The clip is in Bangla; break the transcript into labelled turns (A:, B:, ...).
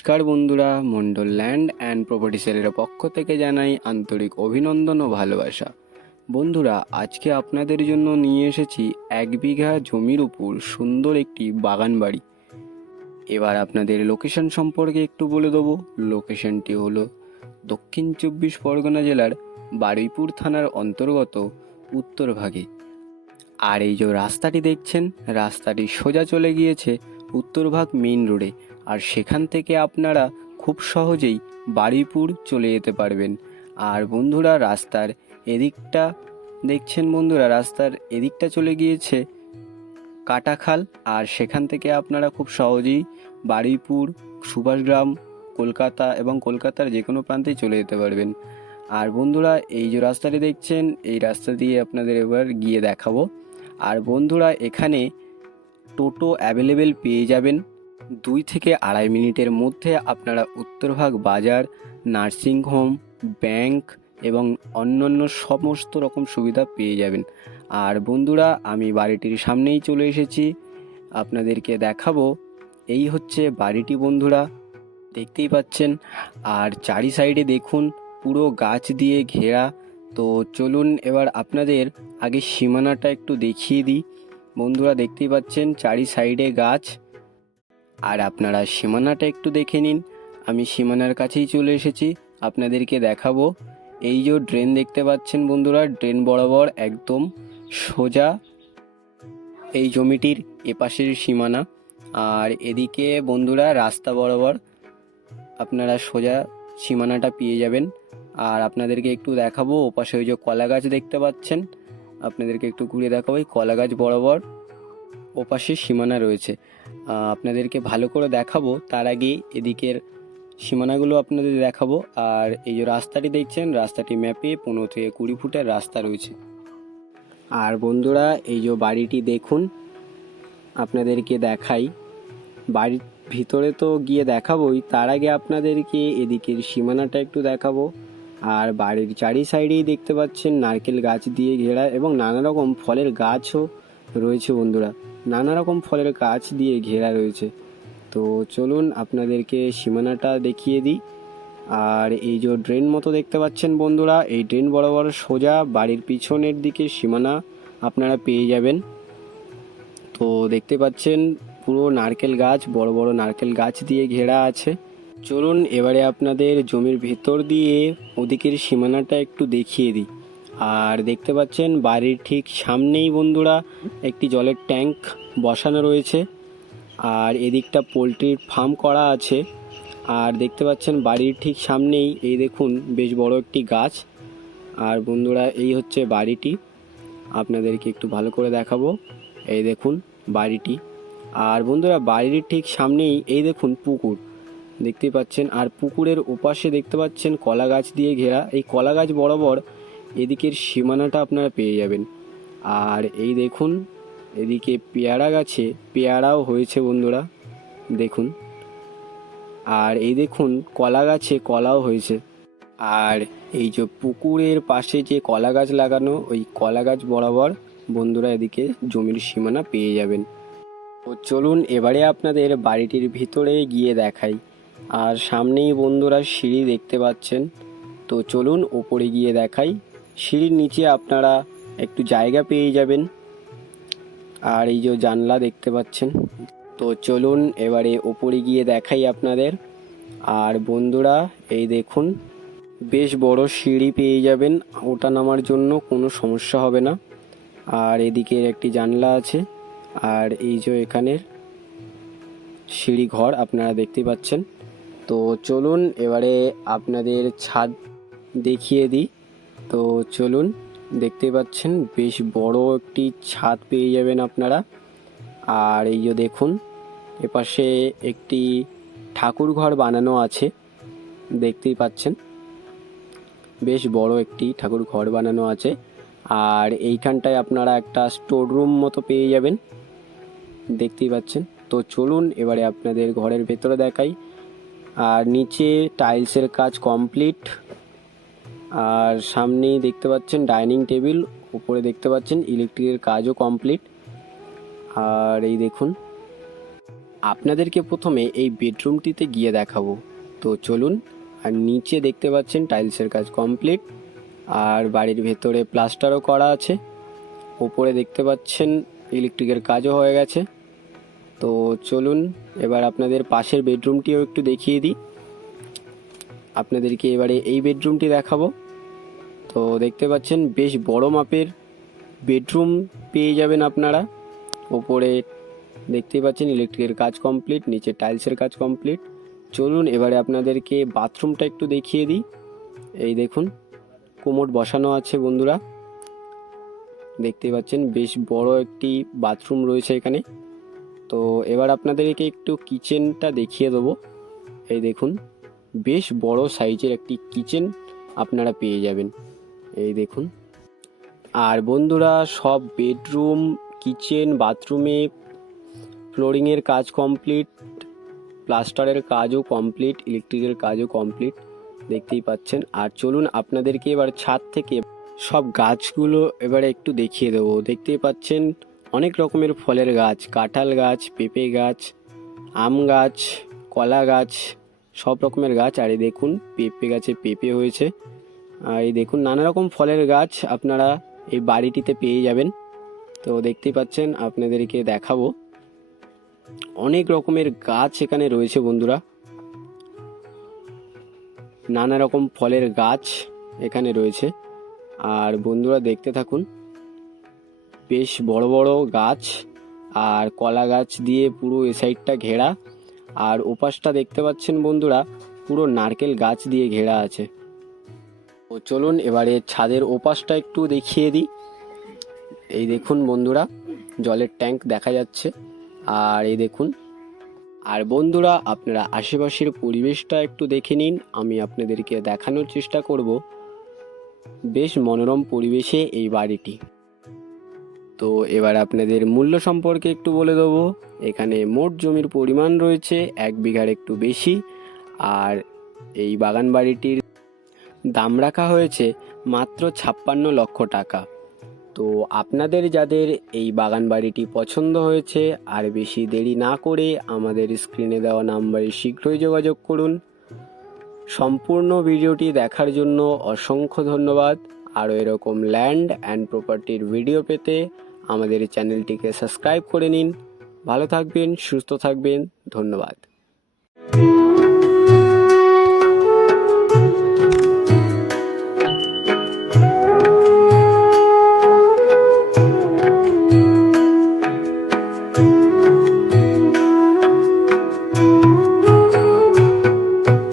A: নমস্কার বন্ধুরা, মন্ডল ল্যান্ড অ্যান্ড প্রপার্টি সেলের পক্ষ থেকে জানাই আন্তরিক অভিনন্দন ও ভালোবাসা। বন্ধুরা, আজকে আপনাদের জন্য নিয়ে এসেছি এক বিঘা জমির উপর সুন্দর একটি বাগান বাড়ি। এবার আপনাদের লোকেশন সম্পর্কে একটু বলে দেবো। লোকেশনটি হলো দক্ষিণ চব্বিশ পরগনা জেলার বারুইপুর থানার অন্তর্গত উত্তরভাগে। আর এই যে রাস্তাটি দেখছেন, রাস্তাটি সোজা চলে গিয়েছে উত্তরভাগ মেইন রোডে। আর সেখান থেকে আপনারা খুব সহজেই বারুইপুর চলে যেতে পারবেন। আর বন্ধুরা, রাস্তার এদিকটা, দেখছেন বন্ধুরা, রাস্তার এদিকটা চলে গিয়েছে কাটাখাল। আর সেখান থেকে আপনারা খুব সহজেই বারুইপুর সুভাষগ্রাম, কলকাতা এবং কলকাতার যে কোনো প্রান্তেই চলে যেতে পারবেন। আর বন্ধুরা, এই যে রাস্তাটি দেখছেন, এই রাস্তা দিয়ে আপনাদের এবার গিয়ে দেখাবো। আর বন্ধুরা, এখানে টোটো অ্যাভেলেবেল পেয়ে যাবেন। দুই থেকে আড়াই মিনিটের মধ্যে আপনারা উত্তরভাগ বাজার নার্সিংহোম ব্যাংক এবং অন্যান্য সমস্ত রকম সুবিধা পেয়ে যাবেন। আর বন্ধুরা, আমি বাড়িটির সামনেই চলে এসেছি। আপনাদেরকে দেখাবো, এই হচ্ছে বাড়িটি বন্ধুরা। দেখতেই পাচ্ছেন, আর চারি সাইডে দেখুন, পুরো গাছ দিয়ে ঘেরা। তো চলুন এবার আপনাদের আগে সীমানাটা একটু দেখিয়ে দিই। বন্ধুরা, দেখতেই পাচ্ছেন চারি সাইডে গাছ। আর আপনারা সীমানাটা একটু দেখে নিন। আমি সীমানার কাছেই চলে এসেছি, আপনাদেরকে দেখাবো। এই যে ড্রেন দেখতে পাচ্ছেন বন্ধুরা, ড্রেন বরাবর একদম সোজা এই জমিটির এপাশের সীমানা। আর এদিকে বন্ধুরা, রাস্তা বরাবর আপনারা সোজা সীমানাটা পেয়ে যাবেন। আর আপনাদেরকে একটু দেখাবো, ওপাশে ওই যে কলা গাছ দেখতে পাচ্ছেন। আপনাদেরকে একটু ঘুরে দেখাবো, এই কলা গাছ বরাবর ওপাশে সীমানা রয়েছে। আপনাদেরকে ভালো করে দেখাবো। তার আগে এদিকের সীমানাগুলো আপনাদের দেখাবো। আর এই যে রাস্তাটি দেখছেন, রাস্তাটি ম্যাপে পনেরো থেকে কুড়ি ফুটের রাস্তা রয়েছে। আর বন্ধুরা, এই যে বাড়িটি দেখুন, আপনাদেরকে দেখাই। বাড়ির ভিতরে তো গিয়ে দেখাবোই, তার আগে আপনাদেরকে এদিকের সীমানাটা একটু দেখাবো। আর বাড়ির চারি সাইডেই দেখতে পাচ্ছেন, নারকেল গাছ দিয়ে ঘেরা এবং নানা রকম ফলের গাছও রয়েছে বন্ধুরা। নানা রকম ফলের গাছ দিয়ে ঘেরা রয়েছে। তো চলুন আপনাদেরকে সীমানাটা দেখিয়ে দিই। আর এই যে ড্রেন মতো দেখতে পাচ্ছেন বন্ধুরা, এই ড্রেন বরাবর সোজা বাড়ির পিছনের দিকে সীমানা আপনারা পেয়ে যাবেন। তো দেখতে পাচ্ছেন পুরো নারকেল গাছ, বড় বড় নারকেল গাছ দিয়ে ঘেরা আছে। চলুন এবারে আপনাদের জমির ভেতর দিয়ে ওদিকের সীমানাটা একটু দেখিয়ে দিই। আর দেখতে পাচ্ছেন বাড়ির ঠিক সামনেই বন্ধুরা একটি জলের ট্যাঙ্ক বসানো রয়েছে। আর এদিকটা পোলট্রির ফার্ম করা আছে। আর দেখতে পাচ্ছেন বাড়ির ঠিক সামনেই এই দেখুন বেশ বড় একটি গাছ। আর বন্ধুরা এই হচ্ছে বাড়িটি। আপনাদেরকে একটু ভালো করে দেখাবো। এই দেখুন বাড়িটি। আর বন্ধুরা বাড়ির ঠিক সামনেই এই দেখুন পুকুর। দেখতেই পাচ্ছেন আর পুকুরের ওপাশে দেখতে পাচ্ছেন কলা গাছ দিয়ে ঘেরা। এই কলা গাছ বরাবর এদিকের সীমানাটা আপনারা পেয়ে যাবেন। আর এই দেখুন, এদিকে পেয়ারা গাছে পেয়ারাও হয়েছে বন্ধুরা, দেখুন। আর এই দেখুন, কলা গাছে কলাও হয়েছে। আর এই যে পুকুরের পাশে যে কলা গাছ লাগানো, ওই কলা গাছ বরাবর বন্ধুরা এদিকে জমির সীমানা পেয়ে যাবেন। তো চলুন এবারে আপনাদের বাড়িটির ভিতরে গিয়ে দেখাই। আর সামনেই বন্ধুরা সিঁড়ি দেখতে পাচ্ছেন। তো চলুন ওপরে গিয়ে দেখাই। সিঁড়ির নিচে আপনারা একটু জায়গা পেয়ে যাবেন। আর এই যে জানলা দেখতে পাচ্ছেন। তো চলুন এবারে ওপরে গিয়ে দেখাই আপনাদের। আর বন্ধুরা, এই দেখুন, বেশ বড় সিঁড়ি পেয়ে যাবেন। ওটা নামার জন্য কোনো সমস্যা হবে না। আর এদিকের একটি জানলা আছে। আর এই যে এখানের সিঁড়ি ঘর আপনারা দেখতে পাচ্ছেন। তো চলুন এবারে আপনাদের ছাদ দেখিয়ে দিই। তো চলুন দেখতে পাচ্ছেন, বেশ বড় একটি ছাদ পেয়ে যাবেন আপনারা। আর এই যে দেখুন, এপাশে একটি ঠাকুর ঘর বানানো আছে, দেখতেই পাচ্ছেন। বেশ বড় একটি ঠাকুর ঘর বানানো আছে, আর এইখানটায় আপনারা একটা স্টোর রুম মতো পেয়ে যাবেন, দেখতেই পাচ্ছেন। তো চলুন, এবারে আপনাদের ঘরের ভেতরে দেখাই। আর নিচে টাইলসের কাজ কমপ্লিট। আর সামনেই দেখতে পাচ্ছেন ডাইনিং টেবিল, উপরে দেখতে পাচ্ছেন ইলেকট্রিকের কাজও কমপ্লিট। আর এই দেখুন, আপনাদেরকে প্রথমে এই বেডরুমটিতে গিয়ে দেখাবো। তো চলুন, আর নিচে দেখতে পাচ্ছেন টাইলসের কাজ কমপ্লিট, আর বাড়ির ভেতরে প্লাস্টারও করা আছে। ওপরে দেখতে পাচ্ছেন ইলেকট্রিকের কাজও হয়ে গেছে। তো চলুন, এবার আপনাদের পাশের বেডরুমটিও একটু দেখিয়ে দিই। আপনাদেরকে এবারে এই বেডরুমটি দেখাবো। তো দেখতে পাচ্ছেন, বেশ বড় মাপের বেডরুম পেয়ে যাবেন আপনারা। ওপরে দেখতেই পাচ্ছেন, ইলেকট্রিকের কাজ কমপ্লিট, নিচে টাইলসের কাজ কমপ্লিট। চলুন, এবারে আপনাদেরকে বাথরুমটা একটু দেখিয়ে দিই। এই দেখুন কোমোড বসানো আছে বন্ধুরা। দেখতেই পাচ্ছেন, বেশ বড় একটি বাথরুম রয়েছে এখানে। তো এবার আপনাদেরকে একটু কিচেনটা দেখিয়ে দেবো। এই দেখুন বেশ বড় সাইজের একটি কিচেন আপনারা পেয়ে যাবেন। এই দেখুন। আর বন্ধুরা, সব বেডরুম, কিচেন, বাথরুমে ফ্লোরিংয়ের কাজ কমপ্লিট, প্লাস্টারের কাজও কমপ্লিট, ইলেকট্রিকের কাজও কমপ্লিট, দেখতেই পাচ্ছেন। আর চলুন আপনাদেরকে এবার ছাদ থেকে সব গাছগুলো এবারে একটু দেখিয়ে দেবো। দেখতেই পাচ্ছেন, অনেক রকমের ফলের গাছ, কাঁঠাল গাছ, পেঁপে গাছ, আম গাছ, কলা গাছ সব রকমের গাছ, আর এই দেখুন, পেঁপে গাছে পেঁপে হয়েছে। আর এই দেখুন, নানা রকম ফলের গাছ আপনারা এই বাড়িটিতে পেয়ে যাবেন। তো দেখতেই পাচ্ছেন, আপনাদেরকে দেখাবো। অনেক রকমের গাছ এখানে রয়েছে বন্ধুরা। নানা রকম ফলের গাছ এখানে রয়েছে। আর বন্ধুরা দেখতে থাকুন, বেশ বড় বড় গাছ, আর কলা গাছ দিয়ে পুরো এ সাইডটা ঘেরা। আর ওপাশটা দেখতে পাচ্ছেন বন্ধুরা, পুরো নারকেল গাছ দিয়ে ঘেরা আছে। ও চলুন এবারে ছাদের ওপাশটা একটু দেখিয়ে দিই। এই দেখুন বন্ধুরা, জলের ট্যাঙ্ক দেখা যাচ্ছে। আর এই দেখুন, আর বন্ধুরা, আপনারা আশেপাশের পরিবেশটা একটু দেখে নিন, আমি আপনাদেরকে দেখানোর চেষ্টা করব। বেশ মনোরম পরিবেশে এই বাড়িটি। তো এবার আপনাদের মূল্য সম্পর্কে একটু বলে দেবো। এখানে মোট জমির পরিমাণ রয়েছে এক বিঘার একটু বেশি, আর এই বাগান বাড়িটির দাম রাখা হয়েছে মাত্র ছাপ্পান্ন লক্ষ টাকা। তো আপনাদের যাদের এই বাগান বাড়িটি পছন্দ হয়েছে, আর বেশি দেরি না করে আমাদের স্ক্রিনে দেওয়া নাম্বারে শীঘ্রই যোগাযোগ করুন। সম্পূর্ণ ভিডিওটি দেখার জন্য অসংখ্য ধন্যবাদ। আরও এরকম ল্যান্ড অ্যান্ড প্রপার্টির ভিডিও পেতে আমাদের এই চ্যানেলটিকে সাবস্ক্রাইব করে নিন। ভালো থাকবেন সুস্থ থাকবেন। ধন্যবাদ।